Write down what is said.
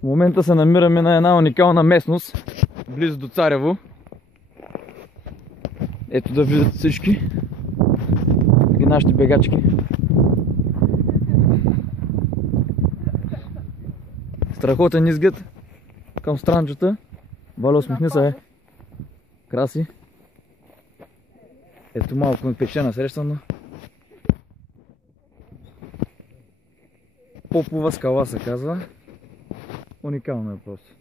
В момента се намираме на една уникална местност, близо до Царево. Ето да видят всички. И нашите бегачки. Страхотен изглед към странджата. Валя, усмихни се. Краси. Ето малко ми пече насрещано. Попова скала се казва. Уникално е просто.